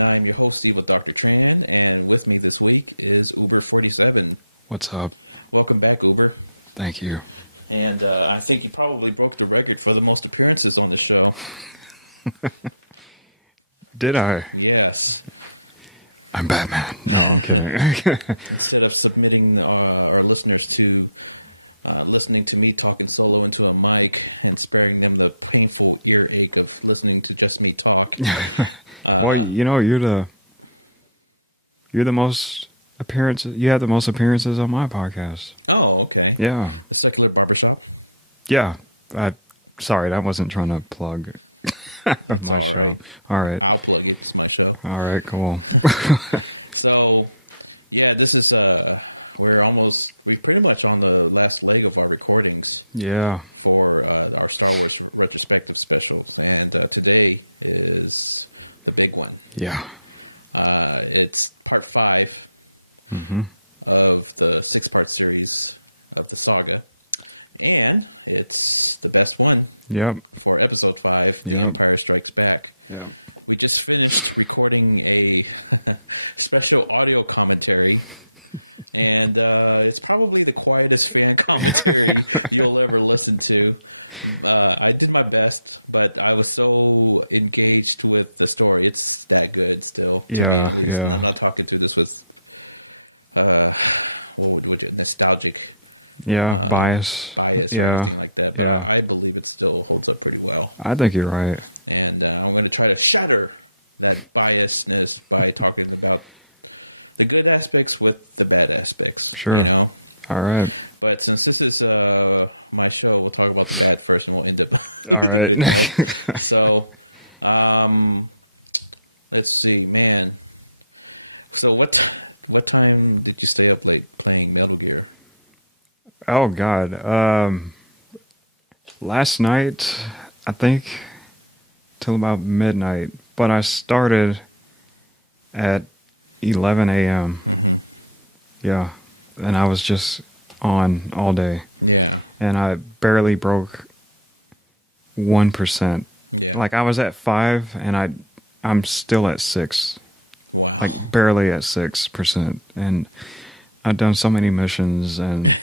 and I'm your host, Steve with Dr. Tran, and with me this week is Uber47. What's up? Welcome back, Uber. Thank you. And I think you probably broke the record for the most appearances on the show. Did I? Yes. I'm Batman. No, I'm kidding. Instead of submitting our listeners to listening to me talking solo into a mic and sparing them the painful earache of listening to just me talk. Well, you know, you're the most appearances. You have the most appearances on my podcast. Oh, okay. Yeah. The Secular Barbershop. Yeah. Sorry, I wasn't trying to plug my show. All right. I'll plug it. It's my show. All right. Cool. So, yeah, this is we're pretty much on the last leg of our recordings. Yeah. For our Star Wars Retrospective special. And today is the big one. Yeah. It's part 5 of the 6-part series of the saga. And it's the best one. Yep. For episode 5, Yep. Empire Strikes Back. Yeah. We just finished recording a special audio commentary, and it's probably the quietest fan commentary you'll ever listen to. I did my best, but I was so engaged with the story. It's that good still. Yeah, yeah. I'm not talking through this with nostalgic. Yeah, bias. Yeah, like that. yeah. I believe it still holds up pretty well. I think you're right. And I'm going to try to shatter that biasness by talking about the good aspects with the bad aspects. Sure. You know? All right. But since this is my show, we'll talk about the bad first and we'll end up. All right. So, let's see, man. So what time did you stay up late playing Metal Gear? Oh God. Last night, I think, till about midnight. But I started at 11 a.m. Yeah. And I was just on all day. Yeah. And I barely broke 1%. Yeah. Like I was at 5 and I'm still at 6. Wow. Like barely at 6%. And I've done so many missions and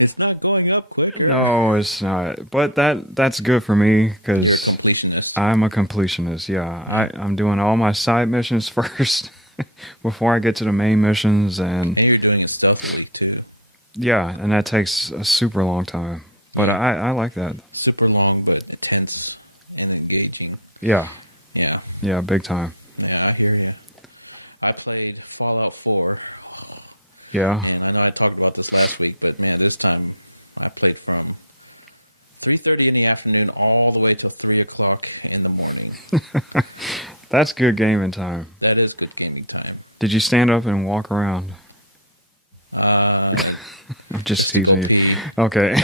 It's not going up quick. no, it's not. But that's good for me because You're a completionist. I'm a completionist. Yeah, I'm doing all my side missions first before I get to the main missions, and And you're doing it stealthily too. yeah, and that takes a super long time. But I like that. Super long but intense and engaging. Yeah, Yeah. yeah, big time. Yeah, I hear that. I played Fallout 4. Yeah, And I know I talked about this last week, but man, this time I played from 3:30 in the afternoon all the way till 3 o'clock in the morning. that's good gaming time. That is good gaming time. Did you stand up and walk around? I'm just teasing you. Okay.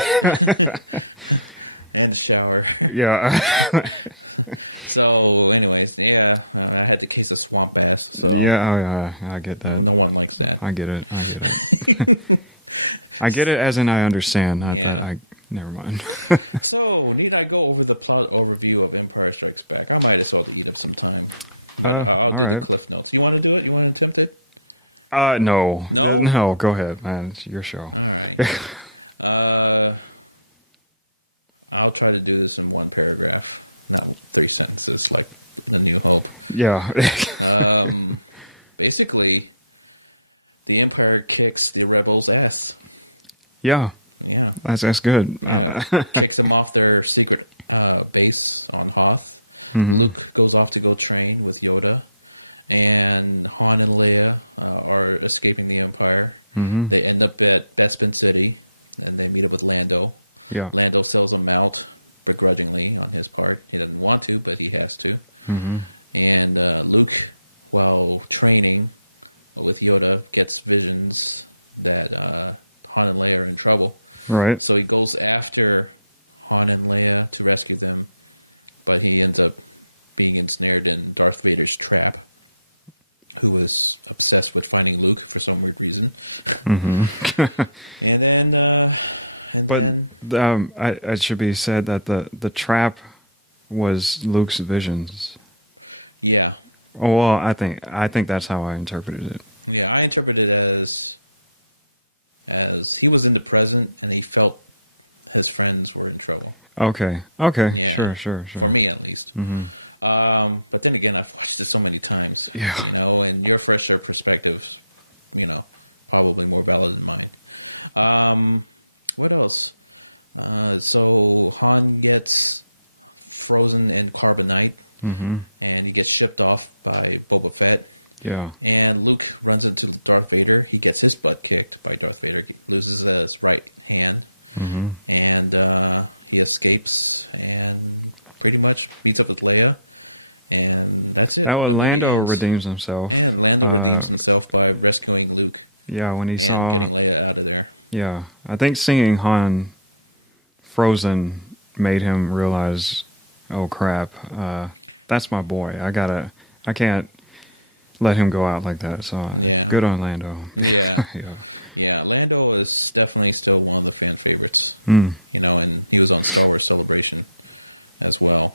And shower. Yeah. So, anyways, yeah, I had to kiss a swamp past. So Yeah, oh, yeah, I get that. no one likes that. I get it. I get it as in I understand, not that I... Never mind. So, need I go over the plot overview of Empire Strikes Back? I might as well give it some time. All I'll right. do the Cliff Notes. You want to do it? You want to attempt it? No. No? No, go ahead, man. It's your show. I'll try to do this in one paragraph. 3 sentences, like the New Hope. Yeah. Basically, the Empire kicks the rebels' ass. Yeah, Yeah. that's good. Kicks them off their secret base on Hoth. Mhm. Luke goes off to go train with Yoda. And Han and Leia are escaping the Empire. Mhm. They end up at Bespin City, and they meet up with Lando. Yeah. Lando sells them out begrudgingly on his part. He doesn't want to, but he has to. Mhm. And Luke, while training with Yoda, gets visions that Han and Leia are in trouble. Right. So he goes after Han and Leia to rescue them, but he ends up being ensnared in Darth Vader's trap, who is obsessed with finding Luke for some weird reason. Mhm. And then... But it should be said that the trap was Luke's visions. Yeah. Oh, well, I think that's how I interpreted it. Yeah, I interpreted it as he was in the present and he felt his friends were in trouble. Okay. Yeah, Sure. for me at least. Mm-hmm. But then again, I've watched it so many times. Yeah. And your fresher perspective, probably more valid than mine. What else? So Han gets frozen in carbonite, Mm-hmm. and he gets shipped off by Boba Fett. Yeah. And Luke runs into Darth Vader. He gets his butt kicked by Darth Vader. He loses his right hand. Mm-hmm. And he escapes and pretty much meets up with Leia. And that's it. That was Lando redeems himself. Yeah, Lando redeems himself by rescuing Luke. Yeah, when he and saw. getting Leia out of there. Yeah, I think seeing Han frozen made him realize, oh crap, that's my boy. I can't let him go out like that. So good on Lando. Yeah. Yeah. Yeah, Lando is definitely still one of the fan favorites. Mm. And he was on Star Wars Celebration as well.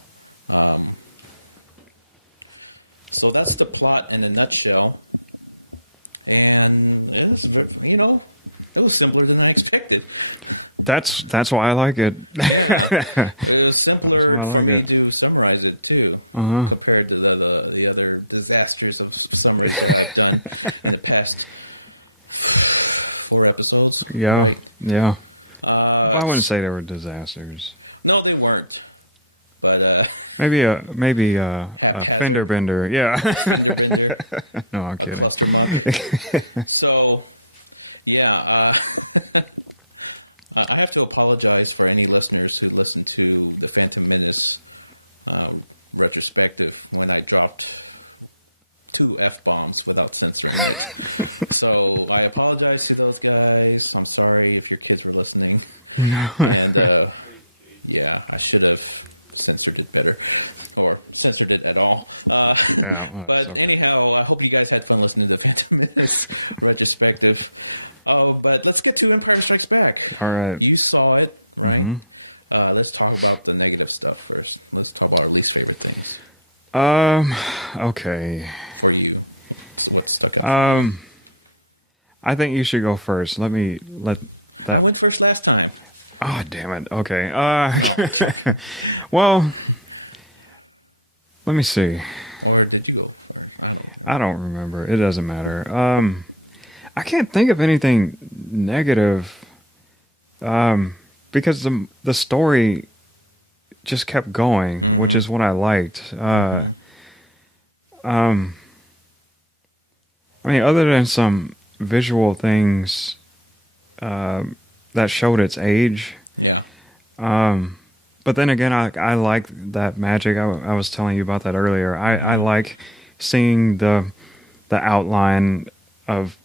So that's the plot in a nutshell. And it was simpler than I expected. That's why I like it. It was simpler That's why I like for me it. to summarize it too, Uh-huh. compared to the other disasters of summaries I've done in the past 4 episodes. Yeah. Uh, I wouldn't say they were disasters. No, they weren't. But Maybe a fender bender. Yeah. No, I'm kidding. So, yeah, I have to apologize for any listeners who listened to the Phantom Menace retrospective when I dropped 2 F-bombs without censoring. So I apologize to those guys. I'm sorry if your kids were listening. No. And yeah, I should have censored it better, or censored it at all. Yeah, well, but okay. anyhow, I hope you guys had fun listening to the Phantom Menace retrospective. Oh, but let's get to Empire Strikes Back. All right. You saw it, right? Mm-hmm. Let's talk about the negative stuff first. Let's talk about our least favorite things Okay. for you. So what's stuck out? I think you should go first. Let I that. went first last time. Oh, damn it. Okay. Well, let me see. Or did you go? I don't remember. It doesn't matter. I can't think of anything negative. Because the story just kept going, which is what I liked. I mean, other than some visual things that showed its age. Yeah. But then again, I like that magic. I was telling you about that earlier. I like seeing the outline of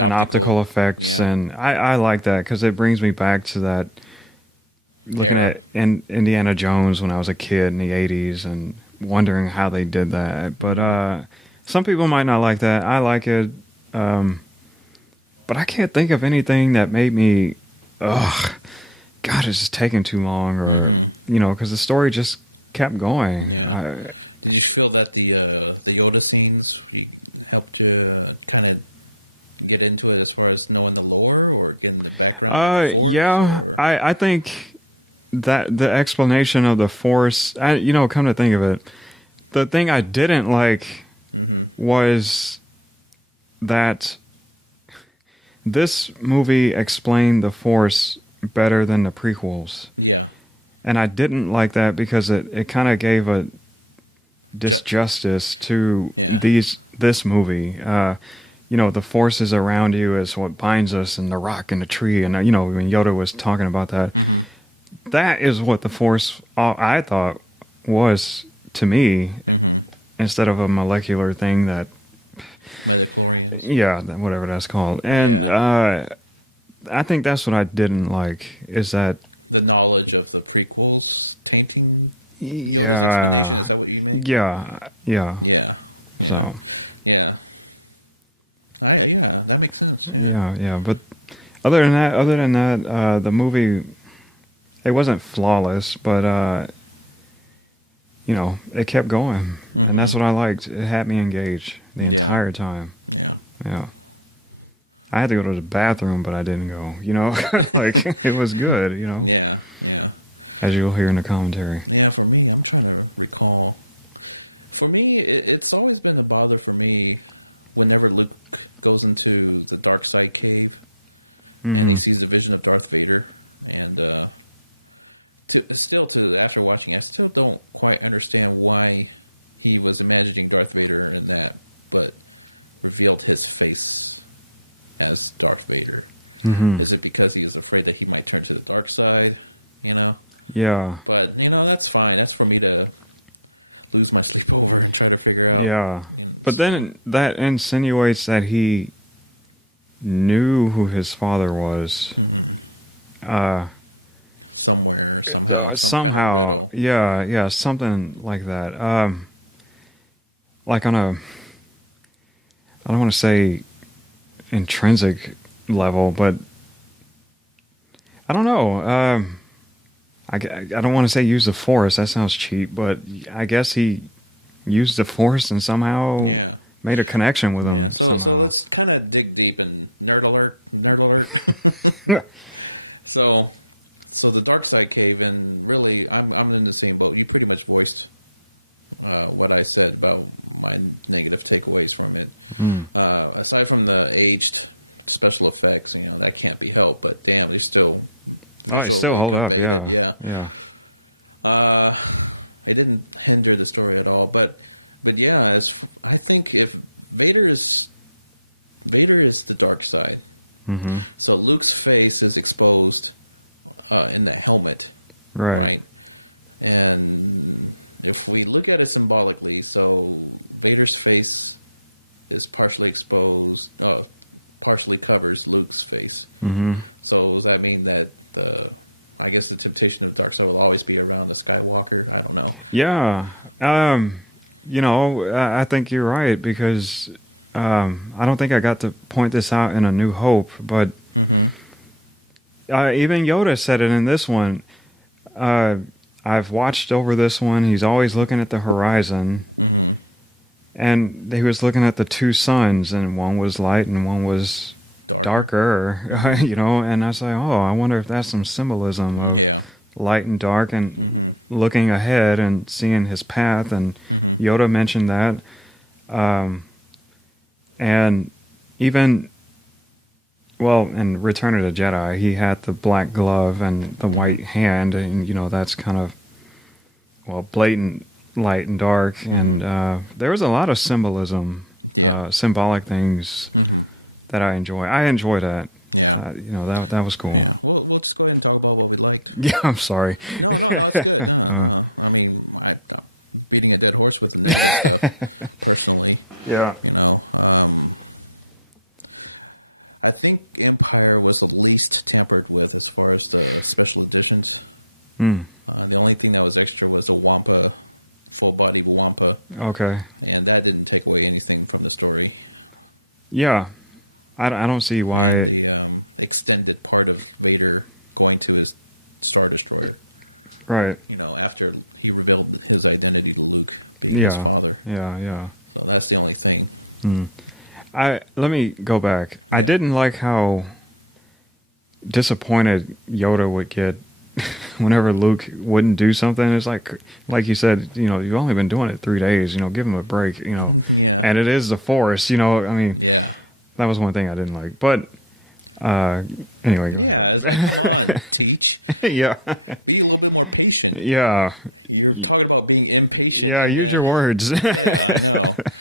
an optical effects, and I like that because it brings me back to that looking at Indiana Jones when I was a kid in the 80s and wondering how they did that. But some people might not like that. I like it. But I can't think of anything that made me, God, it's just taking too long, or, because the story just kept going. Did you feel that the Yoda scenes helped you kind of get into it as far as knowing the lore or getting the background? Yeah, I think that the explanation of the Force, come to think of it, the thing I didn't like was that this movie explained the Force better than the prequels. Yeah. And I didn't like that because it kind of gave a disjustice to this movie. The forces around you is what binds us, and the rock and the tree. And, when Yoda was talking about that, that is what the Force, I thought, was to me, instead of a molecular thing that, whatever that's called. And I think that's what I didn't like, is that the knowledge of the prequels tainting. Yeah. Is that what you mean? Yeah. So. Yeah. That makes sense. Yeah. But other than that, the movie, it wasn't flawless, but it kept going, and that's what I liked. It had me engaged the entire time. Yeah. I had to go to the bathroom, but I didn't go. Like it was good. Yeah, yeah. As you'll hear in the commentary. Yeah, for me, I'm trying to recall. For me, it's always been a bother for me whenever Luke goes into the darkside cave and he sees a vision of Darth Vader. And after watching, I still don't quite understand why he was imagining Darth Vader in that, but revealed his face as Darth Vader. Mm-hmm. Is it because he was afraid that he might turn to the dark side? Yeah. But, that's fine. That's for me to lose my sleep over and try to figure out. Yeah. But then that insinuates that he knew who his father was. Somehow. Yeah, something like that. Like on a, I don't want to say intrinsic level, but I don't know. I don't want to say use the force. That sounds cheap, but I guess he used the force and somehow made a connection with him somehow. So let's kind of dig deep in nerd alert. So the dark side cave, and really, I'm in the same boat. You pretty much voiced what I said about my negative takeaways from it. Aside from the aged special effects, that can't be helped, but damn, they still... Oh, they still hold up, yeah. It didn't hinder the story at all, but yeah, I think if Vader is the dark side, so Luke's face is exposed in the helmet, right? And if we look at it symbolically, so Vader's face is partially exposed, partially covers Luke's face. So does that mean that I guess the temptation of the dark side will always be around the Skywalker? I don't know. Yeah. I think you're right, because I don't think I got to point this out in A New Hope, but even Yoda said it in this one. I've watched over this one. He's always looking at the horizon. And he was looking at the two suns, and one was light and one was darker, and I was like, oh, I wonder if that's some symbolism of light and dark and looking ahead and seeing his path. And Yoda mentioned that. And even, in Return of the Jedi, he had the black glove and the white hand, and, that's kind of, blatant light and dark. And there was a lot of symbolism, symbolic things that I enjoy. I enjoy that. That was cool. Let's go ahead and talk about what we like. Yeah, I'm sorry. I'm beating a dead horse with me. Personally. Yeah. I think Empire was the least tampered with as far as the special editions. The only thing that was extra was a Wampa, full-bodied Wampa. Okay. And that didn't take away anything from the story. Yeah. I don't see why... The extended part of later going to his Star Destroyer. Right. After he revealed his identity to Luke. Yeah. His father. Yeah. That's the only thing. Let me go back. I didn't like how disappointed Yoda would get whenever Luke wouldn't do something. It's like you said, you've only been doing it 3 days, give him a break, and it is the Force, that was one thing I didn't like. But anyway, go ahead. Teach. Yeah. Be a little bit more patient. Yeah. You're talking about being impatient. Yeah, use your words. But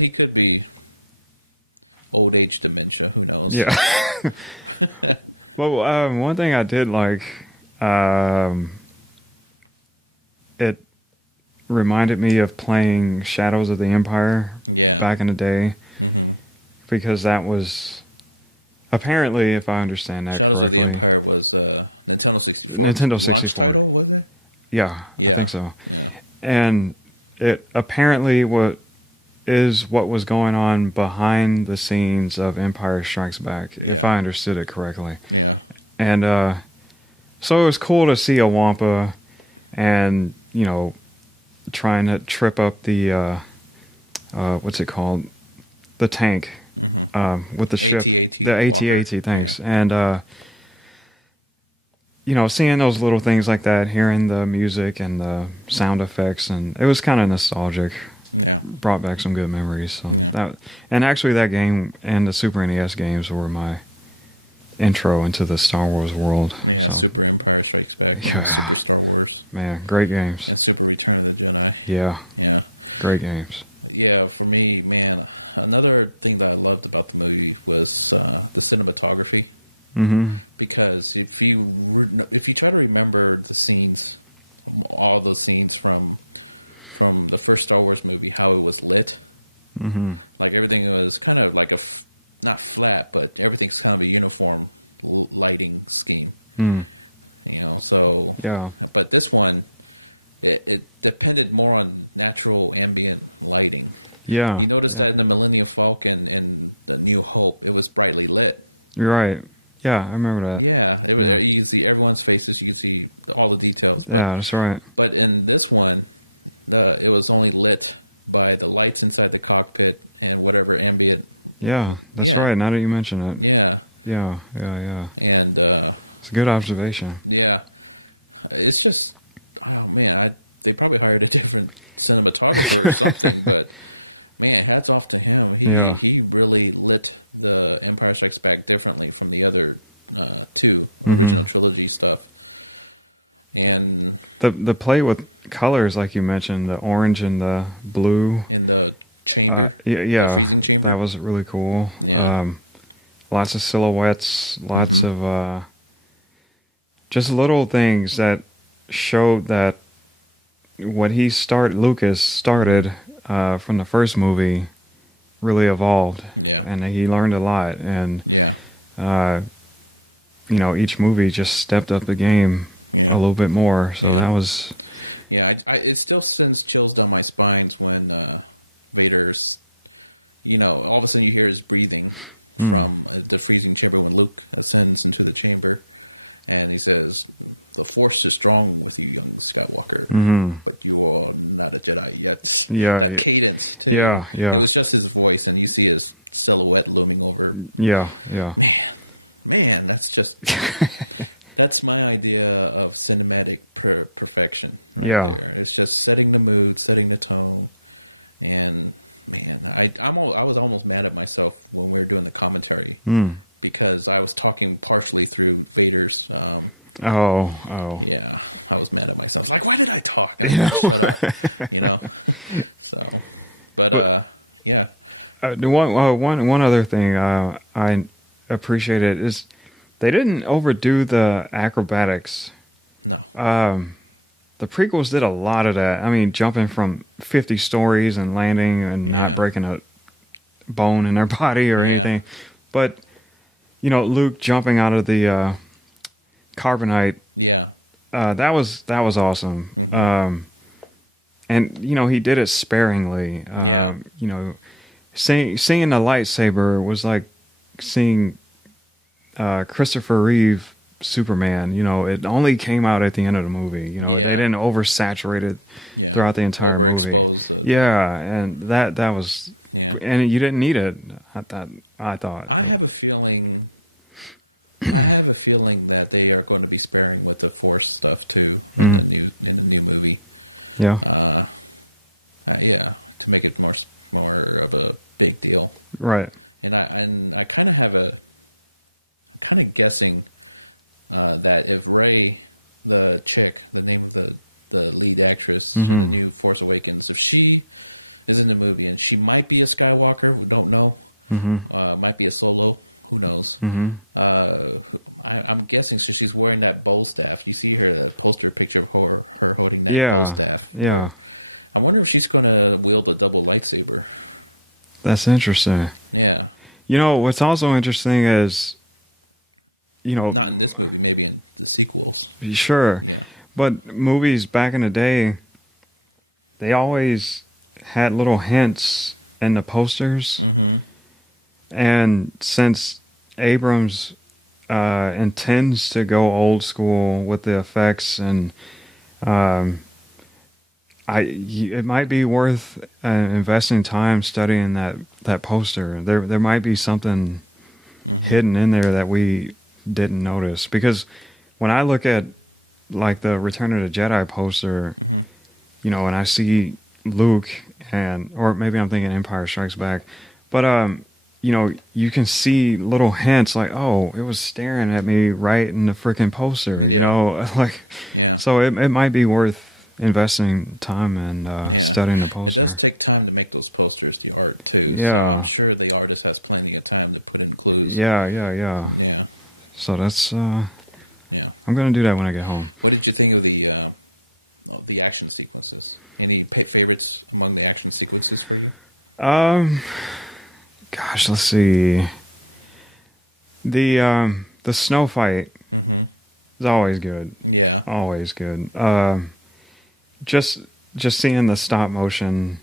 he could be old age dementia. Who knows? Yeah. Well, one thing I did like, it reminded me of playing Shadows of the Empire back in the day, because that was apparently, if I understand that correctly, Of the Empire was Nintendo 64. Yeah, I think so. And it apparently is what was going on behind the scenes of Empire Strikes Back, if I understood it correctly. And so it was cool to see a Wampa and, trying to trip up the what's it called, the tank with the ship, the AT-AT. Thanks, and seeing those little things like that, hearing the music and the sound effects, and it was kind of nostalgic. Yeah. Brought back some good memories. So and actually that game and the Super NES games were my intro into the Star Wars world. Yeah, So Super Empire Strikes Back. yeah, Super Star Wars. man, great games. And Super Return of the Jedi. Yeah, Yeah. great games. Yeah, for me, man, another thing that I loved about the movie was the cinematography. Mm-hmm. Because if you try to remember the scenes, all the scenes from the first Star Wars movie, how it was lit, Mm-hmm. like everything was kind of like not flat, but everything's kind of a uniform lighting scheme. Mm. So Yeah. But this one, it depended more on natural ambient lighting. Yeah. You notice that in the Millennium Falcon and the New Hope, it was brightly lit. You're right. Yeah, I remember that. Yeah, you can see everyone's faces, you can see all the details. Yeah, that's right. But in this one, it was only lit by the lights inside the cockpit and whatever ambient. Yeah, that's right. Now that you mention it. Yeah. Yeah. And, it's a good observation. yeah. It's just, oh man, they probably hired a different cinematographer or something, but man, hats off to him. He really lit the Empire Strikes Back differently from the other two trilogy stuff. And the play with colors, like you mentioned, the orange and the blue. in the chamber, that was really cool. Yeah. Lots of silhouettes, lots of just little things that showed that what Lucas started from the first movie really evolved, and he learned a lot, and each movie just stepped up the game a little bit more. So that was it still sends chills down my spine when Vader's, all of a sudden you hear his breathing from the freezing chamber when Luke ascends into the chamber, and he says, "The Force is strong with you, young Skywalker, but you are not a Jedi yet." That cadence, yeah. It was just his voice, and you see his silhouette looming over. Yeah. Man, that's just that's my idea of cinematic perfection. Yeah. It's just setting the mood, setting the tone, and man, I was almost mad at myself when we were doing the commentary because I was talking partially through Vader's. Oh. Yeah, I was mad at myself. Like, why did I talk? So, but yeah. One other thing I appreciated is they didn't overdo the acrobatics. No. The prequels did a lot of that. I mean, jumping from 50 stories and landing and not breaking a bone in their body or anything. But, Luke jumping out of the carbonite. Yeah. That was awesome. And, he did it sparingly. Seeing the lightsaber was like seeing Christopher Reeve Superman. It only came out at the end of the movie. They didn't oversaturate it throughout the entire movie. Yeah, and that was, and you didn't need it. I thought. I have a feeling that they are going to be sparing with the Force stuff too in the new movie. Yeah. To make it more of a big deal. Right. And I kind of guessing that if Rey, the chick, the name of the lead actress in New Force Awakens, if she is in the movie and she might be a Skywalker, we don't know. Might be a Solo, who knows? I'm guessing she's wearing that bow staff. You see her poster picture of her holding that bow staff. Yeah. I wonder if she's going to wield a double lightsaber. That's interesting. Yeah. What's also interesting is, Not in this movie, maybe in the sequels. Sure. But movies back in the day, they always had little hints in the posters. And since Abrams intends to go old school with the effects, and it might be worth investing time studying that poster. There might be something hidden in there that we didn't notice, because when I look at like the Return of the Jedi poster, and I see Luke, or maybe I'm thinking Empire Strikes Back, but you can see little hints like, oh, it was staring at me right in the freaking poster, like, so it might be worth investing time and studying the poster. It does take time to make those posters to art too. Yeah. So I'm sure the artist has plenty of time to put in clues. Yeah. So that's I'm gonna do that when I get home. What did you think of the action sequences? Any favorites among the action sequences for you? Gosh, let's see. The snow fight is always good. Yeah. Always good. Just seeing the stop motion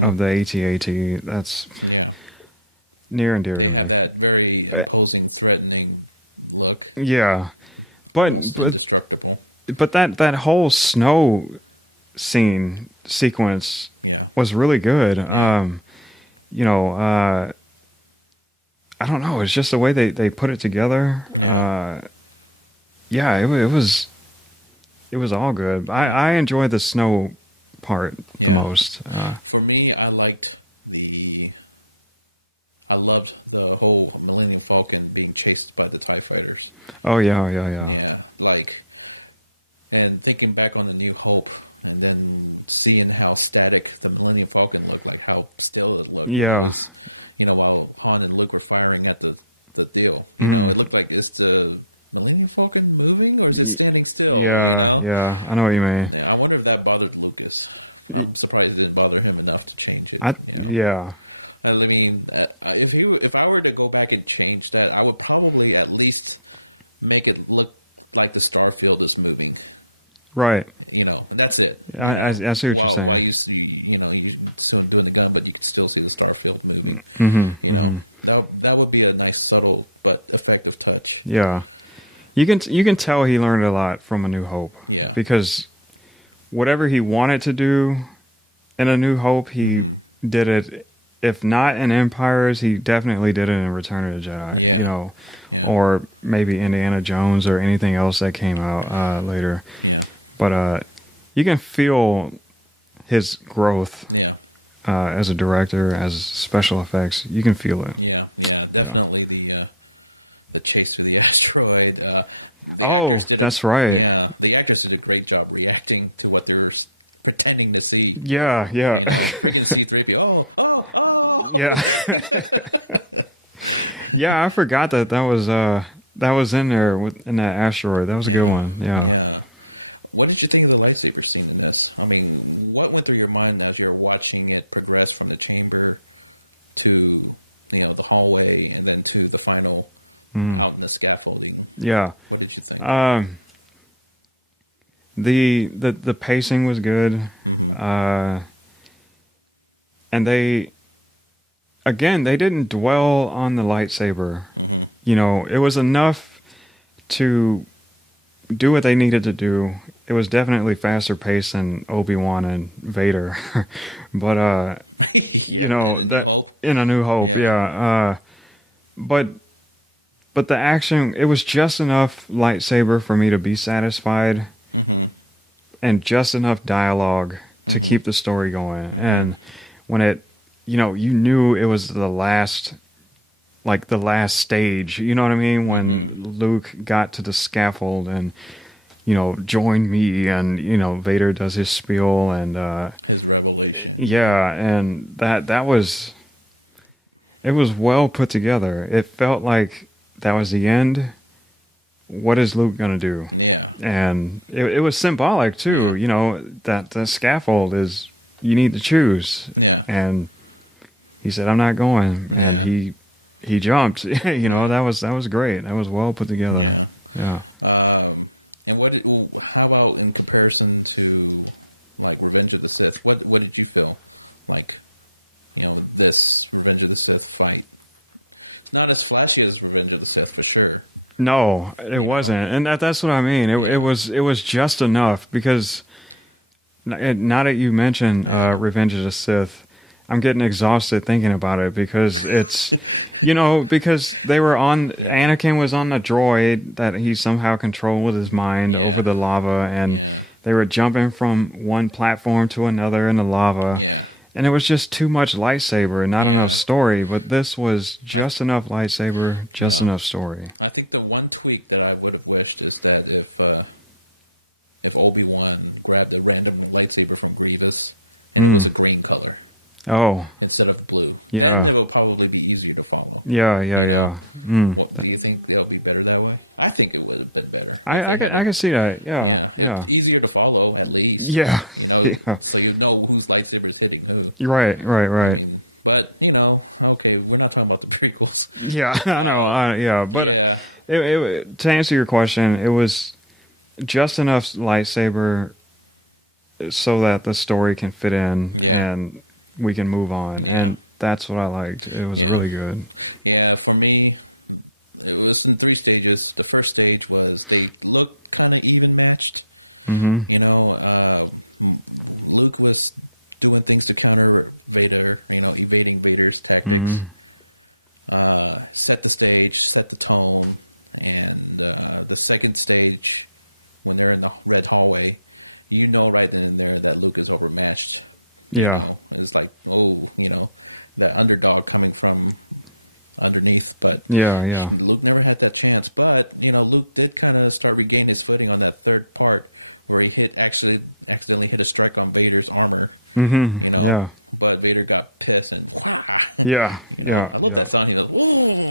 of the AT-AT, that's near and dear to me. Have that very imposing, threatening look. Yeah. But Indestructible. that whole snow sequence was really good. I don't know. It's just the way they put it together. It was all good. I enjoyed the snow part the most. For me, I loved the whole Millennium Falcon being chased by the TIE fighters. Oh yeah. Yeah, and thinking back on the New Hope, and then seeing how static the Millennium Falcon looked, like how still it looked. Yeah. While Han and Luke were firing at the deal, Mm. it looked like, is the Millennium Falcon moving, or is it standing still? Yeah. I know what you mean. Yeah, I wonder if that bothered Lucas. I'm surprised it didn't bother him enough to change it. I mean, if I were to go back and change that, I would probably at least make it look like the Starfield is moving. Right. That's it. I see what you're saying. You sort of doing the gun, but you can still see the Starfield moving. Mm-hmm. That would be a nice, subtle but effective touch. Yeah. You can tell he learned a lot from A New Hope, because whatever he wanted to do in A New Hope, he did it. If not in Empires, he definitely did it in Return of the Jedi. Or maybe Indiana Jones or anything else that came out later. But you can feel his growth as a director, as special effects. You can feel it. Yeah, definitely the chase for the asteroid. That's right. Yeah, the actors did a great job reacting to what they were pretending to see. Yeah. Yeah. Yeah, I forgot that was in there in that asteroid. That was a good one. Yeah. What did you think of the lightsaber scene in this? I mean, what went through your mind as you were watching it progress from the chamber to the hallway and then to the final out in the scaffolding? Yeah. What did you think? The pacing was good. And they didn't dwell on the lightsaber. It was enough to do what they needed to do. It was definitely faster paced than Obi-Wan and Vader. But that in A New Hope, but the action, it was just enough lightsaber for me to be satisfied, and just enough dialogue to keep the story going. And when it, you knew it was the last stage, you know what I mean? When Luke got to the scaffold and, joined me, and, Vader does his spiel, and, and that was, it was well put together. It felt like that was the end. What is Luke going to do? Yeah. And it was symbolic too, that the scaffold is, you need to choose. Yeah. And he said, I'm not going. And he jumped, that was great. That was well put together. Yeah. And how about in comparison to like Revenge of the Sith? What did you feel like? This Revenge of the Sith fight. It's not as flashy as Revenge of the Sith for sure. No, it wasn't, and that's what I mean. It was just enough, because Now that you mention Revenge of the Sith, I'm getting exhausted thinking about it because it's, because they were Anakin was on the droid that he somehow controlled with his mind over the lava, and they were jumping from one platform to another in the lava, and it was just too much lightsaber and not enough story. But this was just enough lightsaber, just enough story. I think the one tweak that I would have wished is that if Obi-Wan grabbed a random lightsaber from Grievous, and it was a green color Oh, instead of blue. yeah. It will probably be easier to follow. Yeah. Well, do you think it'll be better that way? I think it would have been better. I can see that. Yeah. Easier to follow, at least. Yeah. Yeah. So you know whose lightsaber's hitting who. Right. But, okay, we're not talking about the prequels. Yeah, I know. Yeah, but Yeah. to answer your question, it was just enough lightsaber so that the story can fit in and we can move on. And that's what I liked. It was really good. Yeah, for me, it was in 3 stages. The first stage was they looked kind of even matched. Mm-hmm. Luke was doing things to counter Vader, evading Vader's tactics. Mm-hmm. Set the stage, set the tone, and the second stage, when they're in the red hallway, right then and there that Luke is overmatched. Yeah. It's like, that underdog coming from underneath. But Yeah. Luke never had that chance. But, Luke did kind of start regaining his footing on that third part where he accidentally hit a strike on Vader's armor. Mm-hmm. Yeah. But Vader got pissed and Yeah. that sound,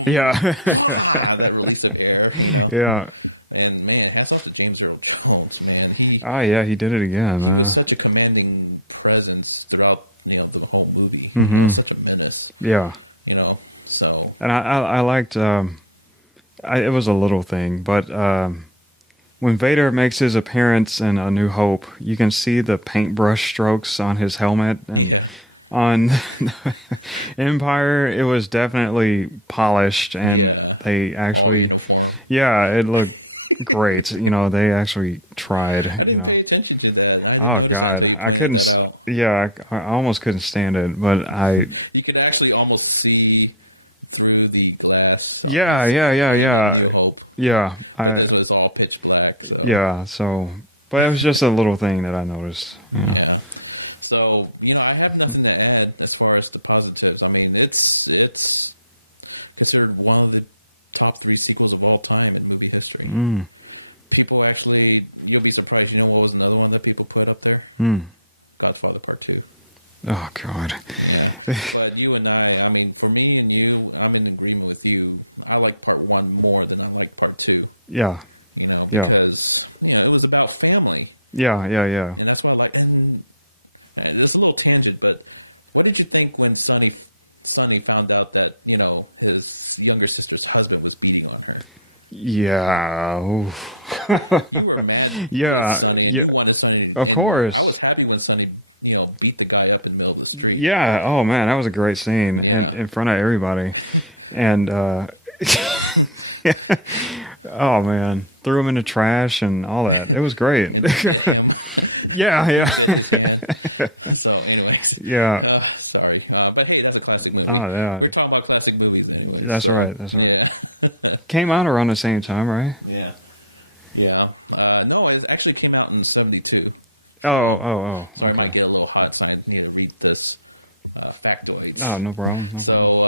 Yeah. that release of air. Yeah. And man, that's like the James Earl Jones, man. He did it again. He's such a commanding presence throughout, the whole movie. Mm-hmm. He's such a menace. Yeah. So. And I liked, it was a little thing, but when Vader makes his appearance in A New Hope, you can see the paintbrush strokes on his helmet, and on Empire, it was definitely polished, and they actually, it looked great. They actually tried. I didn't pay attention to that. Oh God, I couldn't. I almost couldn't stand it, but You could actually almost see through the glass. Yeah. Yeah, It was all pitch black. So. Yeah, but it was just a little thing that I noticed. Yeah. So, I have nothing to add as far as the positives. I mean, it's considered one of the top 3 sequels of all time in movie history. People actually, you'll be surprised. What was another one that people put up there? Godfather Part 2. Oh God. But you and I mean, for me and you, I'm in agreement with you. I like Part 1 more than I like Part 2. Yeah. Because it was about family. Yeah. And that's what I like. And it's a little tangent, but what did you think when Sonny found out that, his younger sister's husband was beating on her? Yeah. You were mad. Yeah. Sonny, Yeah. You wanted Sonny Of course. I was happy when Sonny, beat the guy up in the middle of the street. Yeah. Oh man, that was a great scene, and in front of everybody, and oh man, threw him in the trash and all that. It was great. Yeah. So, anyways. Yeah. Sorry. But hey, that's a classic movie. Oh yeah. We're talking about classic movies. That's right. Yeah. Came out around the same time, right? Yeah. No, it actually came out in 72. Oh. So I Okay. might get a little hot sign here to read this factoids. Oh, no problem. So,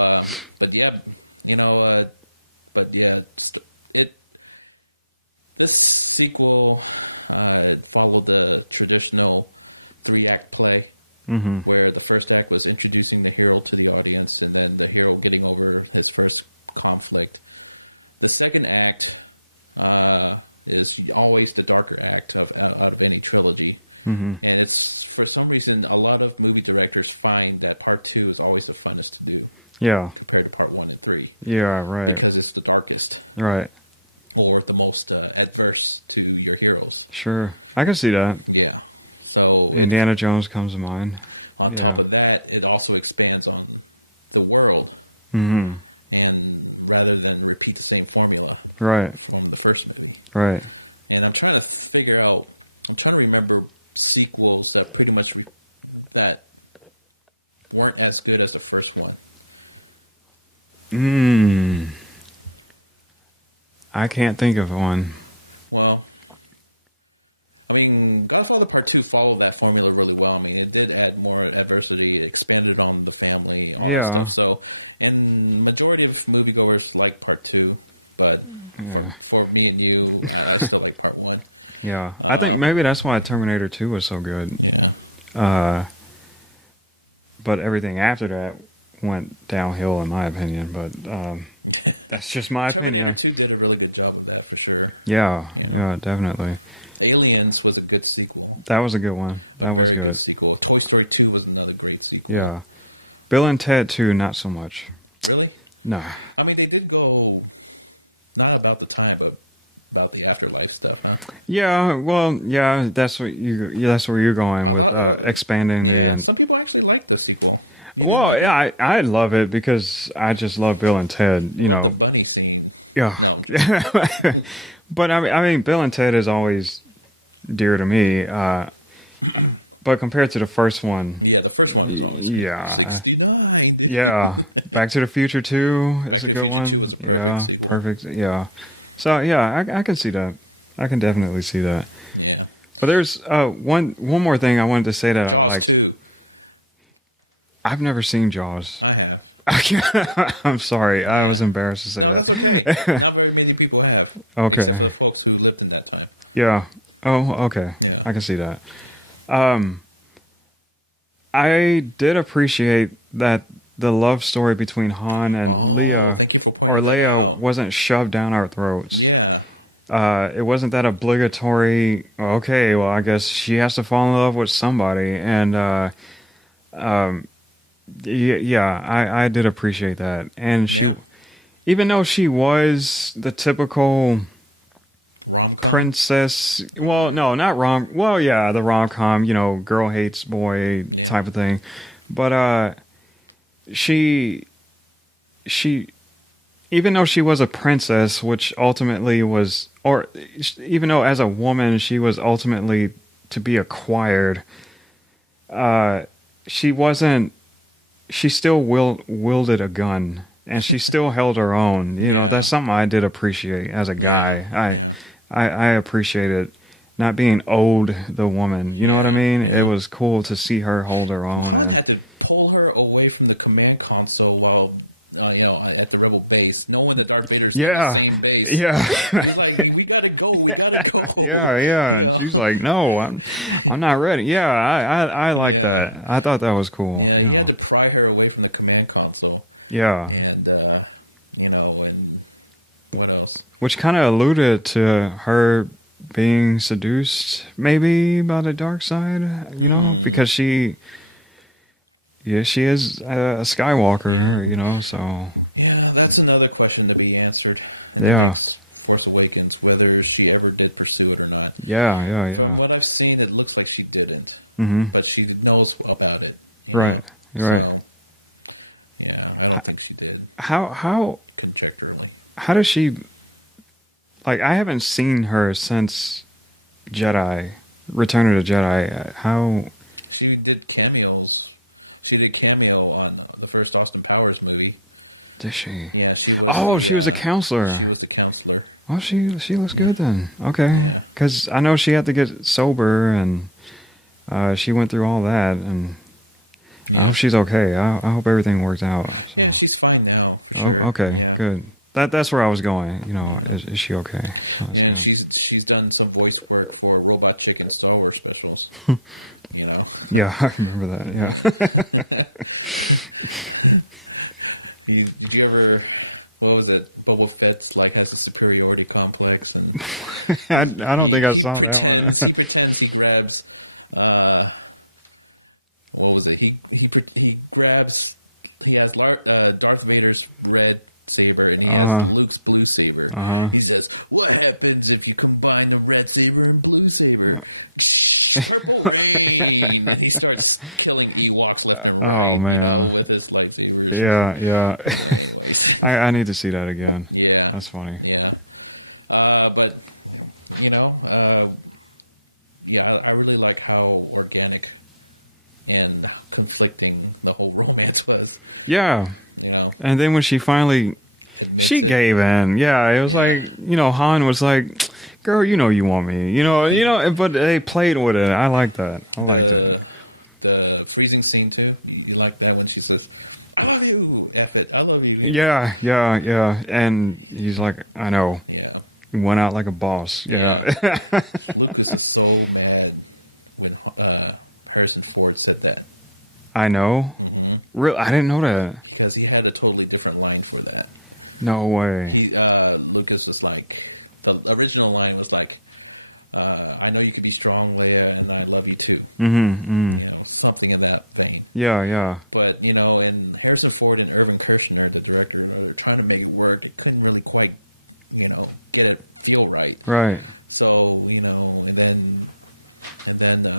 this sequel it followed the traditional 3-act play, where the first act was introducing the hero to the audience, and then the hero getting over his first conflict. The second act is always the darker act of any trilogy. And it's, for some reason, a lot of movie directors find that Part 2 is always the funnest to do. Yeah. Compared to Part 1 and 3. Yeah, right. Because it's the darkest. Right. Or the most adverse to your heroes. Sure. I can see that. Yeah. So Indiana Jones comes to mind. On top of that, it also expands on the world. Mm-hmm. And rather than repeat the same formula. Right. From the first movie. Right. And I'm trying to remember sequels that pretty much that weren't as good as the first one? I can't think of one. Well, I mean, Godfather Part 2 followed that formula really well. I mean, it did add more adversity. It expanded on the family. And all Yeah. that stuff. So, and majority of moviegoers like Part 2, but for me and you, I still like Part 1. Yeah. I think maybe that's why Terminator 2 was so good. Yeah. But everything after that went downhill, in my opinion. But that's just my opinion. Terminator 2 did a really good job of that, for sure. Yeah, definitely. Aliens was a good sequel. That was a good one. That was Very good. Sequel. Toy Story 2 was another great sequel. Yeah. Bill and Ted 2, not so much. Really? No. I mean, they did go, not about the time, but about the afterlife stuff, huh? Yeah, well, yeah, that's where you're going with expanding the. And some people actually like the sequel. well, yeah, I love it because I just love Bill and Ted. You know. The bunny scene. Yeah. But I mean, Bill and Ted is always dear to me. But compared to the first one, Yeah, the first one was yeah, 69. yeah, Back to the Future 2 is a good one. Yeah, perfect. Yeah. So yeah, I can see that. I can definitely see that. Yeah. But there's one more thing I wanted to say that I Jaws like. 2. I've never seen Jaws. I have. I'm sorry. I was embarrassed to say No, that. it's okay. Not very many people have. Okay. Except for the folks who lived in that time. Yeah. Oh, okay. Yeah. I can see that. I did appreciate that the love story between Han and Leia, Thank you for or pointing that Leia, out. wasn't shoved down our throats. Yeah. It wasn't that obligatory. Okay, well, I guess she has to fall in love with somebody, and I did appreciate that. And she, even though she was the typical Rom-com. princess, well, no, not well, yeah, the rom-com, you know, girl hates boy type of thing, but she even though she was a princess, which ultimately was, or even though as a woman she was ultimately to be acquired, she still wielded a gun, and she still held her own. You know, that's something I did appreciate as a guy. I appreciated not being owed the woman. You know what I mean? It was cool to see her hold her own. I And had to pull her away from the command console while, at the rebel base, knowing that Darth Vader's yeah, in the same base. yeah, It's like, we gotta go. yeah. And she's like, "No, I'm not ready." Yeah, I like that. I thought that was cool. Yeah, You you know. had to pry her away from the command console. Yeah. And, and what else? Which kind of alluded to her being seduced, maybe, by the dark side, you know, because she is a Skywalker, you know, so. Yeah, that's another question to be answered. Yeah. Force Awakens, whether she ever did pursue it or not. Yeah. From what I've seen, it looks like she didn't. Mm-hmm. But she knows about it. Right. Right. So, yeah, I don't think she did. How Conjecturally. does she, like, I haven't seen her since Return of the Jedi. How? She did cameos. She did a cameo on the first Austin Powers movie. Did she? Yeah, She was a counselor. She was a counselor. Well, she looks good then. Okay. Because I know she had to get sober, and she went through all that, and I hope she's okay. I hope everything worked out. So. Yeah, she's fine now. Oh, okay, Yeah. good. That's where I was going. You know, is she okay? So that's And good. she's done some voice work for Robot Chicken Star Wars specials. Yeah, I remember that. Yeah. Did you ever, what was it, Boba Fett's like has a superiority complex? And I don't think I saw that he one. pretends he grabs, what was it, he grabs, he has Darth Vader's red saber and he has Luke's blue saber. He says, what happens if you combine a red saber and blue saber? And he starts killing Ewoks left and right. Oh, man. With his lightsaber. Yeah. I need to see that again. Yeah. That's funny. Yeah. But, I really really like how organic and conflicting the whole romance was. Yeah. You know, And then when she finally, she gave in. Yeah, it was like, Han was like, girl, you want me. But they played with it. I like that. I liked it. The freezing scene, too. You like that when she says, I love you, F it, I love you. Yeah. And he's like, I know. Yeah. He went out like a boss. Yeah. Lucas is so mad that Harrison Ford said that. I know. Mm-hmm. I didn't know that. Because he had a totally different line for that. No way. Lucas was like, the original line was like, I know you can be strong, Leia, and I love you too. Something of that thing. Yeah. But, and Harrison Ford and Irvin Kershner, the director, were trying to make it work. It couldn't really quite, get it feel right. Right. So, and then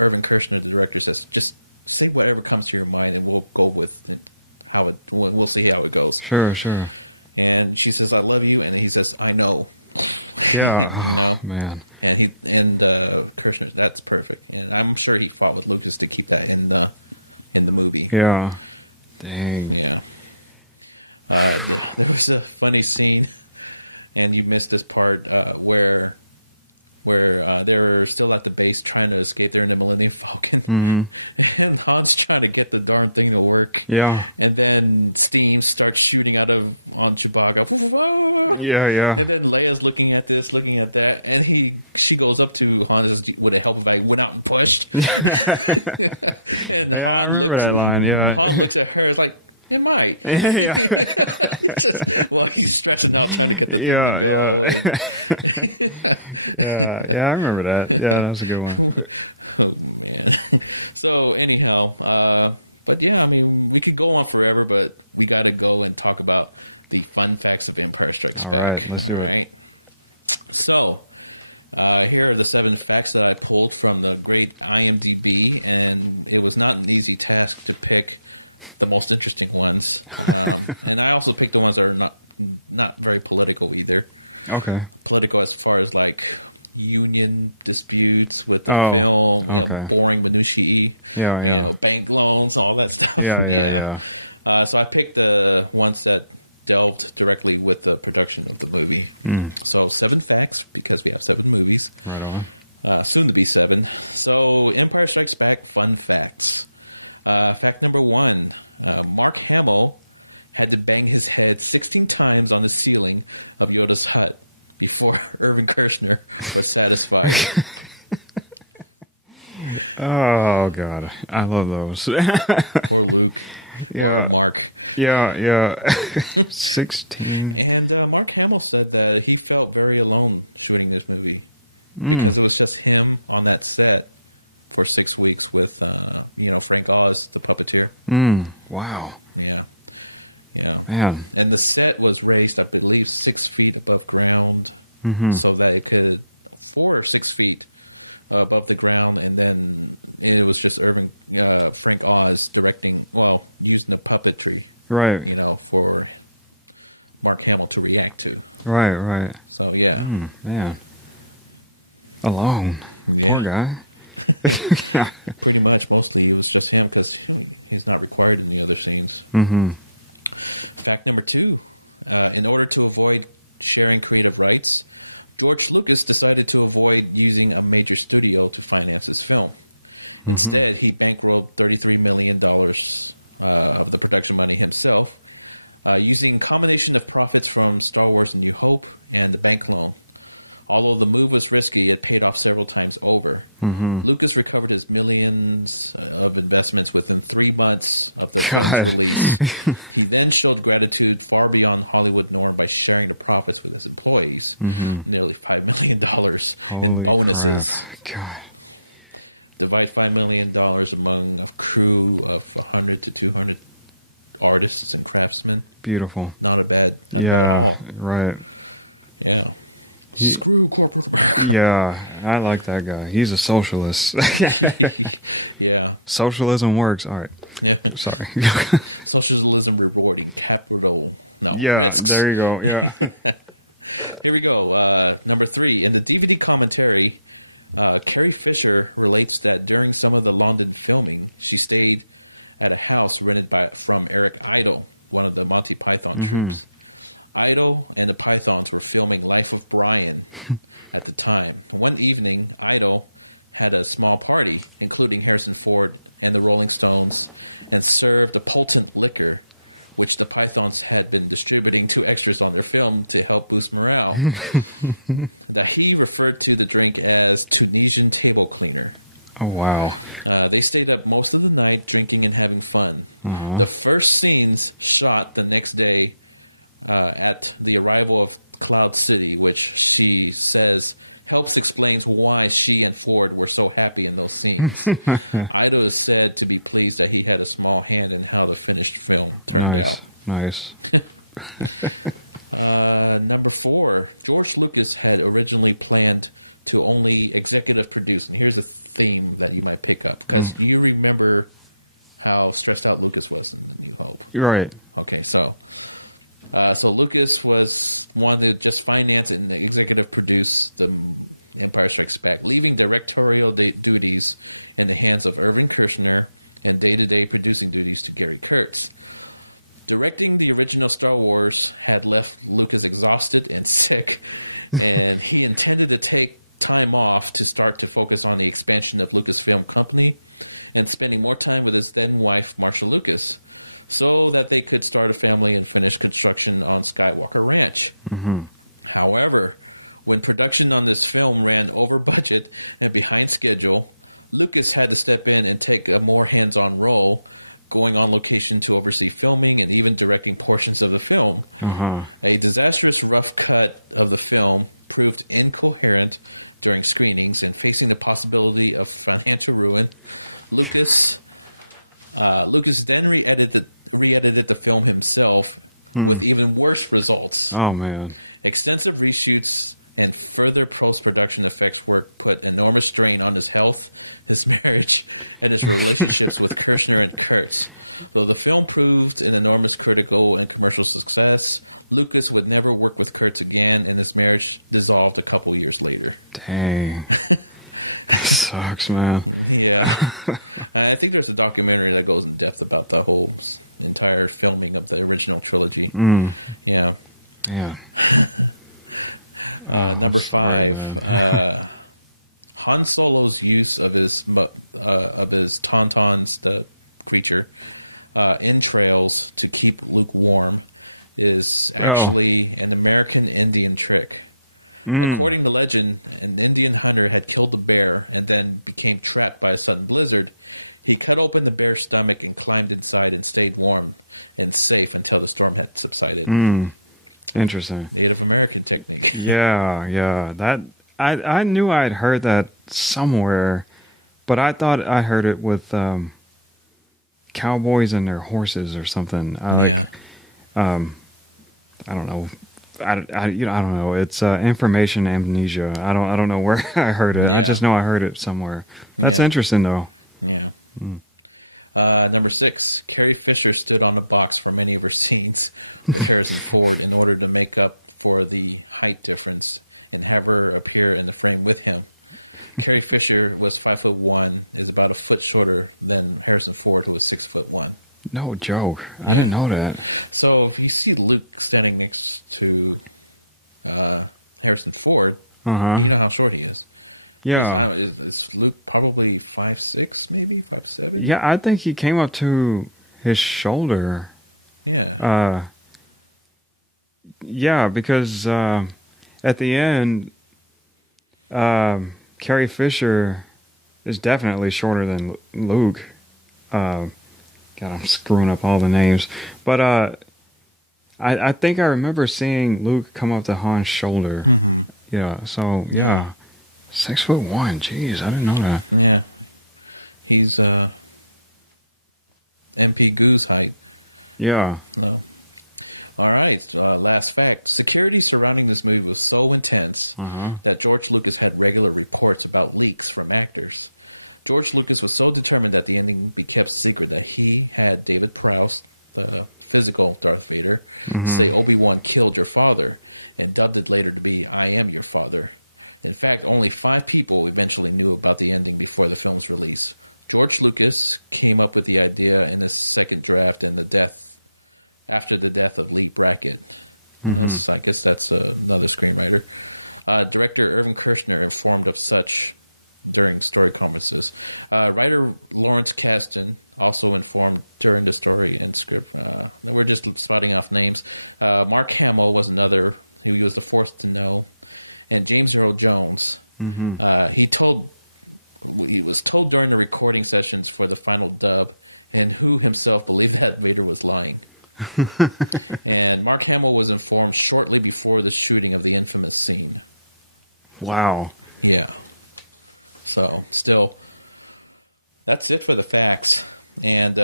Irvin Kershner, the director, says, just say whatever comes to your mind and we'll go with we'll see how it goes. Sure. And she says, I love you. And he says, I know. Yeah. Oh, man. And Kershner, that's perfect. And I'm sure he fought with Lucas to keep that in the movie. Yeah. Dang. Yeah. There's a funny scene, and you missed this part, where they're still at the base trying to escape there in the Millennium Falcon. Mm-hmm. And Han's trying to get the darn thing to work. Yeah. And then Steve starts shooting out of on Chewbacca. Yeah. And then Leia's looking at this, looking at that, and she goes up to Han with a help guy, went out and pushed. Yeah, I remember that line. Yeah. Han looks at her like, am I? Yeah. Well, he's stretching out. Yeah. Yeah, I remember that. Yeah, that was a good one. So anyhow, but yeah, I mean, we could go on forever, but we got to go and talk about the fun facts of Empire Strikes Back. All right, let's do it. Right? So here are the 7 facts that I pulled from the great IMDb, and it was not an easy task to pick the most interesting ones. And I also picked the ones that are not very political either. Okay. Political as far as like union disputes with okay. boring minutiae. Yeah. Bank loans, all that stuff. Yeah. So I picked the ones that dealt directly with the production of the movie. So 7 facts, because we have 7 movies. Right on. Soon to be 7. So Empire Strikes Back fun facts. Fact number 1, Mark Hamill had to bang his head 16 times on the ceiling of Yoda's hut before Irvin Kershner was satisfied. Oh, God. I love those. Poor Luke. Yeah. Mark. Yeah. 16. And Mark Hamill said that he felt very alone shooting this movie. Because it was just him on that set for 6 weeks with, Frank Oz, the puppeteer. Wow. Yeah. Man. And the set was raised, I believe, 6 feet above ground, so that it could 4 or 6 feet above the ground, and then it was just Frank Oz directing, using the puppetry, Right. for Mark Hamill to react to. Right. So yeah. Man. Alone. Poor guy. Pretty much, mostly it was just him because he's not required in the other scenes. Fact number 2, in order to avoid sharing creative rights, George Lucas decided to avoid using a major studio to finance his film. Instead, he bankrolled $33 million of the production money himself, using a combination of profits from Star Wars A New Hope and the bank loan. Although the move was risky, it paid off several times over. Lucas recovered his millions of investments within 3 months of the release. He then showed gratitude far beyond Hollywood norm by sharing the profits with his employees, nearly $5 million. Holy crap. God. Divide $5 million among a crew of 100 to 200 artists and craftsmen. Beautiful. Not a bad. Yeah, right. Yeah. Yeah, I like that guy. He's a socialist. Yeah. Socialism works. All right. Yep. Sorry. Socialism rewarding capital. Yeah, there you go. Yeah. Here we go. Number 3. In the DVD commentary, Carrie Fisher relates that during some of the London filming, she stayed at a house rented from Eric Idle, one of the Monty Python groups. Idle and the Pythons were filming Life of Brian at the time. One evening, Idle had a small party, including Harrison Ford and the Rolling Stones, and served a potent liquor, which the Pythons had been distributing to extras on the film to help boost morale. Now, he referred to the drink as Tunisian table cleaner. Oh, wow. They stayed up most of the night drinking and having fun. Uh-huh. The first scenes shot the next day at the arrival of Cloud City, which she says helps explains why she and Ford were so happy in those scenes. Ido is said to be pleased that he had a small hand in how the finished film. Nice, nice. Number 4, George Lucas had originally planned to only executive produce, and here's the theme that you might pick up. Because do you remember how stressed out Lucas was? You're right. Okay, so Lucas wanted to just finance and executive produce the Empire Strikes Back, leaving directorial duties in the hands of Irving Kershner and day-to-day producing duties to Gary Kurtz. Directing the original Star Wars had left Lucas exhausted and sick, and he intended to take time off to start to focus on the expansion of Lucasfilm Company and spending more time with his then wife, Marsha Lucas, so that they could start a family and finish construction on Skywalker Ranch. Mm-hmm. However, when production on this film ran over budget and behind schedule, Lucas had to step in and take a more hands-on role, going on location to oversee filming and even directing portions of the film. Uh-huh. A disastrous rough cut of the film proved incoherent during screenings, and facing the possibility of financial ruin, Lucas then re-edited the film himself with even worse results. Oh, man. Extensive reshoots and further post-production effects work put enormous strain on his health, his marriage, and his relationships with Kershner and Kurtz. Though the film proved an enormous critical and commercial success, Lucas would never work with Kurtz again, and his marriage dissolved a couple years later. Dang. That sucks, man. Yeah. And I think there's a documentary that goes in depth about the whole entire filming of the original trilogy. Yeah. Yeah. Oh, I'm sorry, 5, man. Han Solo's use of his tauntauns, the creature, entrails to keep Luke warm is actually an American Indian trick. According to legend, an Indian hunter had killed a bear and then became trapped by a sudden blizzard. He cut open the bear's stomach and climbed inside and stayed warm and safe until the storm had subsided. Interesting. Native American technique. Yeah. That I knew I'd heard that somewhere, but I thought I heard it with cowboys and their horses or something. I don't know. I don't know. It's information amnesia. I don't know where I heard it. I just know I heard it somewhere. That's interesting though. Number 6, Carrie Fisher stood on a box for many of her scenes with Harrison Ford in order to make up for the height difference and have her appear in the frame with him. Carrie Fisher was 5'1", is about a foot shorter than Harrison Ford, who was 6'1". No joke. I didn't know that. So if you see Luke standing next to Harrison Ford, Uh huh. you know how short he is. Yeah. Is Luke probably 5'6", maybe 5'7"? Yeah, I think he came up to his shoulder. Yeah. Yeah, because at the end, Carrie Fisher is definitely shorter than Luke. God, I'm screwing up all the names. But I think I remember seeing Luke come up to Han's shoulder. Yeah, so, yeah. 6'1", jeez, I didn't know that. Yeah. He's MP Goose height. Yeah. No. All right, last fact. Security surrounding this movie was so intense that George Lucas had regular reports about leaks from actors. George Lucas was so determined that the ending be kept secret that he had David Prowse, the physical Darth Vader, say Obi-Wan killed your father, and dubbed it later to be I am your father. In fact, only 5 people eventually knew about the ending before the film's release. George Lucas came up with the idea in his second draft after the death of Lee Brackett. Mm-hmm. I guess that's another screenwriter. Director Irvin Kershner informed of such during story conferences. Writer Lawrence Kasdan also informed during the story and script. We're just spouting off names. Mark Hamill was another who was the fourth to know, and James Earl Jones. Mm-hmm. He was told during the recording sessions for the final dub, and who himself believed that Vader was lying. And Mark Hamill was informed shortly before the shooting of the infamous scene. Wow. Yeah. So, still, that's it for the facts. And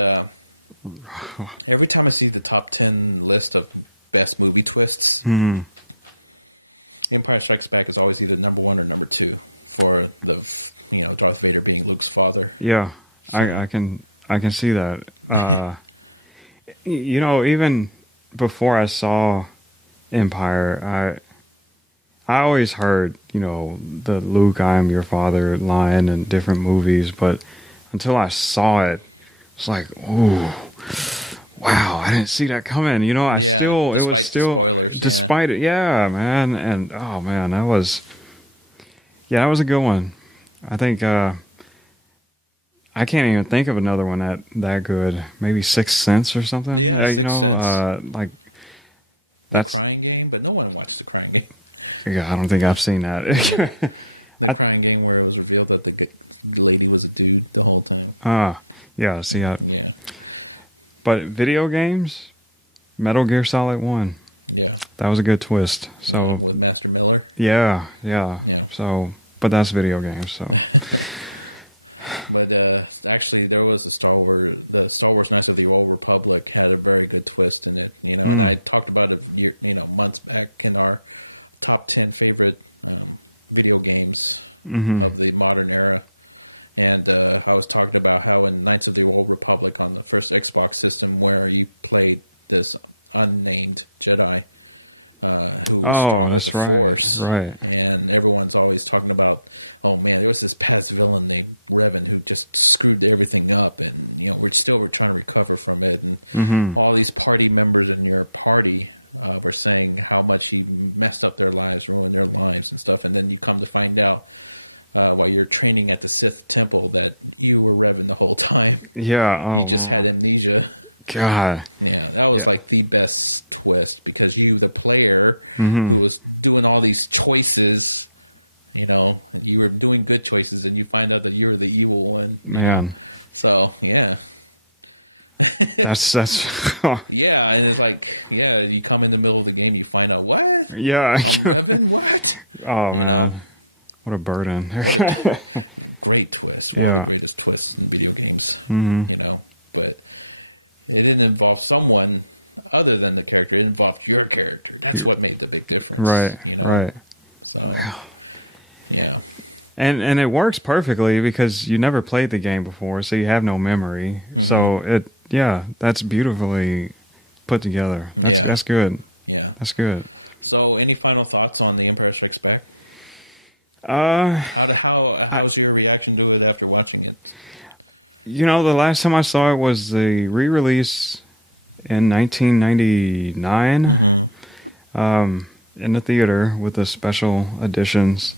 every time I see the top 10 list of best movie twists, Mm-hmm. Empire Strikes Back is always either number 1 or number 2 for the, Darth Vader being Luke's father. Yeah, I can see that. Even before I saw Empire, I always heard, the Luke, I am your father line in different movies, but until I saw it, it's like, ooh, wow, I didn't see that coming. It was still, despite it, yeah, man, and oh man, that was a good one. I think, I can't even think of another one that good. Maybe Sixth Sense or something. Yeah, like that's. Crying Game, but no one watched the Crying Game. Yeah, I don't think I've seen that. The Crying Game where it was revealed that the lady was a dude the whole time. Yeah. See, Yeah. but video games, Metal Gear Solid 1. Yeah. That was a good twist. So With Master Miller. yeah. So, but that's video games. So. But actually, there was the Star Wars Knights of the Old Republic had a very good twist in it. I talked about it months back in our top 10 favorite video games Mm-hmm. of the modern era. And I was talking about how in Knights of the Old Republic on the first Xbox system, where you played this unnamed Jedi. Oh, that's right. Right. And everyone's always talking about, oh man, there was this past villain named Revan who just screwed everything up, and we're still trying to recover from it. And Mm-hmm. all these party members in your party were saying how much you messed up their lives, ruined their lives and stuff, and then you come to find out while you're training at the Sith Temple that you were Revan the whole time. Yeah. Oh, You just wow. had amnesia. God. Yeah, that was Yeah. like the best twist, because you, the player, Mm-hmm. who was doing all these choices, you were doing good choices, and you find out that you're the evil one. Man, So, yeah. that's. Yeah, and it's like, you come in the middle of the game, you find out, what? Yeah. What? Oh man, what a burden. Great twist. Yeah. One of the greatest twists in video games. Mm-hmm. But it didn't involve someone other than the character. It involved your character. That's what made the big difference. Right. Right. So, Yeah. yeah. And it works perfectly because you never played the game before, so you have no memory. So that's beautifully put together. That's good. Yeah. That's good. So, any final thoughts on The Empire Strikes Back? Uh, How's your reaction to it after watching it? the last time I saw it was the re-release in 1999 in the theater with the special editions.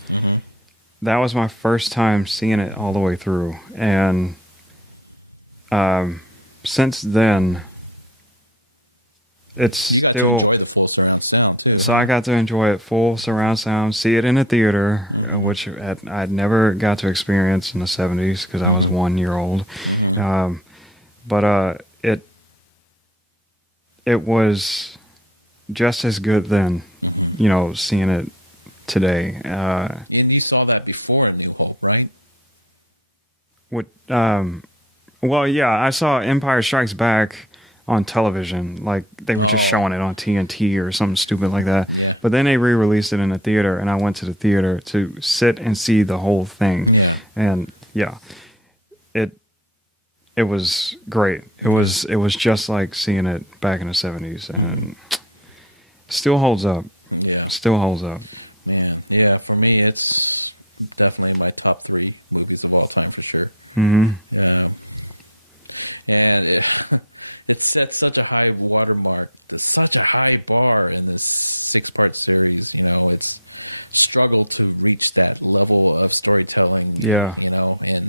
That was my first time seeing it all the way through, and since then, it's You got to still. enjoy the full surround sound, too. So I got to enjoy it full surround sound, see it in a theater, which I'd never got to experience in the 70s because I was 1 year old. But it was just as good then, seeing it today. And you saw that before in New Hope, right? Well, yeah, I saw Empire Strikes Back on television. Like, they were just showing it on TNT or something stupid like that. But then they re-released it in the theater, and I went to the theater to sit and see the whole thing. Yeah. And, yeah, it was great. It was just like seeing it back in the 70s, and still holds up. Yeah. Still holds up. Yeah. For me, it's definitely my top 3 movies of all time for sure. Mm-hmm. And it set such a high watermark. It's such a high bar in this 6-part series. You know, it's struggled to reach that level of storytelling. Yeah. You know, and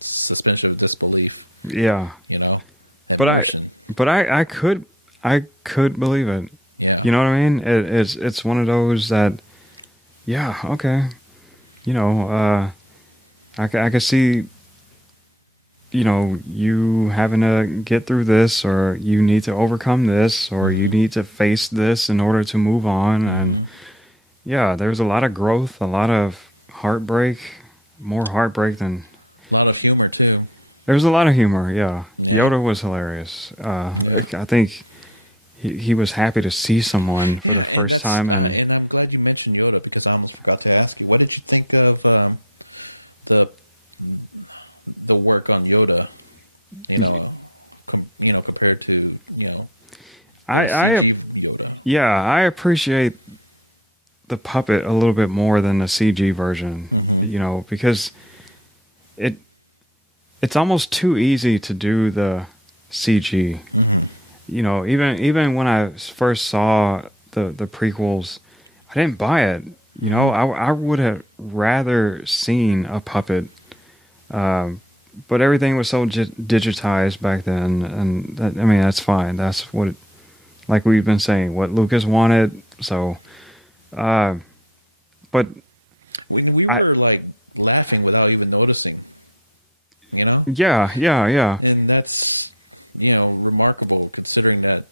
suspension of disbelief. Yeah. You know, but I could believe it. Yeah. You know what I mean? It's one of those that, yeah, okay. You know, I could see, you know, you having to get through this, or you need to overcome this, or you need to face this in order to move on. And yeah, there's a lot of growth, a lot of heartbreak, more heartbreak than... A lot of humor, too. There's a lot of humor, yeah. Yoda was hilarious. I think he was happy to see someone for the first time. And I'm glad you mentioned Yoda, because I was about to ask, what did you think of the work on Yoda? You know, compared to, you know, I appreciate the puppet a little bit more than the CG version. You know, because it's almost too easy to do the CG. You know, even when I first saw the prequels, I didn't buy it. You know, I would have rather seen a puppet, but everything was so digitized back then, and that, I mean, that's fine. That's what, like we've been saying, what Lucas wanted. So, but we were like laughing without even noticing. You know? Yeah. And that's, you know, remarkable, considering that,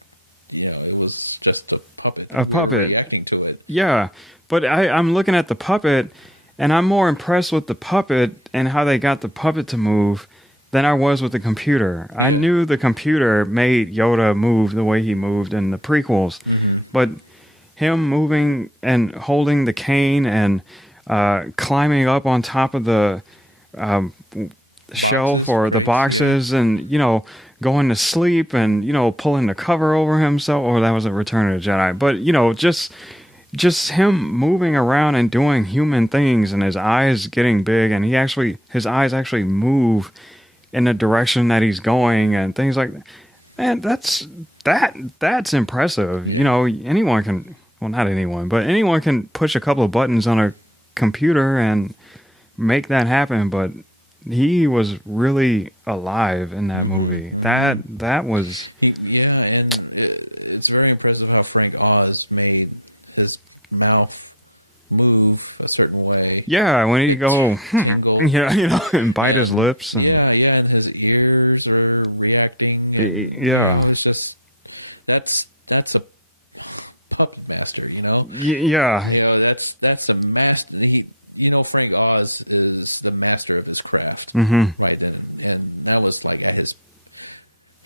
you know, it was just a puppet. A puppet. Reacting to it. Yeah, but I'm looking at the puppet, and I'm more impressed with the puppet and how they got the puppet to move than I was with the computer. I knew the computer made Yoda move the way he moved in the prequels, but him moving and holding the cane and climbing up on top of the shelf or the boxes, and, you know, going to sleep and, you know, pulling the cover over himself. Or that was a Return of the Jedi. But, you know, just him moving around and doing human things, and his eyes getting big, and his eyes actually move in the direction that he's going, and things like that. Man, that's impressive. You know, anyone can, well, not anyone, but anyone can push a couple of buttons on a computer and make that happen. But he was really alive in that movie. That was... Yeah, and it's very impressive how Frank Oz made his mouth move a certain way. Yeah, when he go, yeah, you know, and bite his lips. And yeah, and his ears are reacting. Yeah. It's just, that's a puppet master, you know? Yeah. You know, that's a master. You know, Frank Oz is the master of his craft by then, and that was like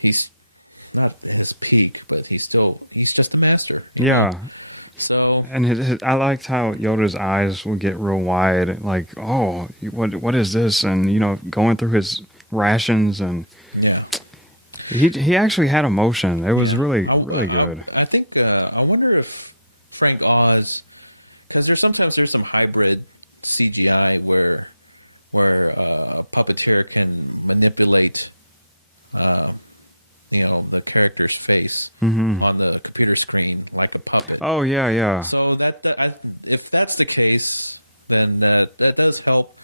he's not at his peak, but he's just a master. Yeah. So, and I liked how Yoda's eyes would get real wide, like, oh, what is this? And, you know, going through his rations, and he actually had emotion. It was really good. I think I wonder if Frank Oz, because there's some hybrid CGI where a puppeteer can manipulate, you know, the character's face on the computer screen like a puppet. Oh yeah. So if that's the case, then that does help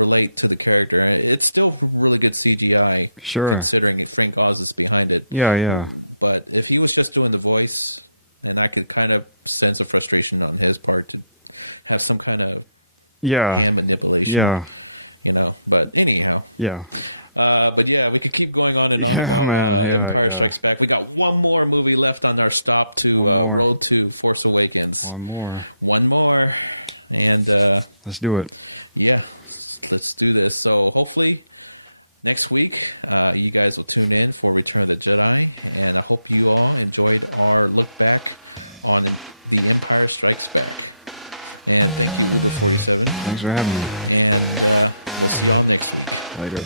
relate to the character. And it's still really good CGI, sure, considering if Frank Oz is behind it. Yeah. But if he was just doing the voice, then I could kind of sense a frustration on his part to have some kind of manipulation. Yeah. You know, but anyhow. Yeah. But yeah, we could keep going on. And yeah, on. Man. Yeah. We got one more movie left on our stop to Road to Force Awakens. One more. And let's do it. Yeah, let's do this. So hopefully next week you guys will tune in for Return of the Jedi, and I hope you all enjoyed our look back on The Empire Strikes Back. Thanks for having me. And see you next time. Later.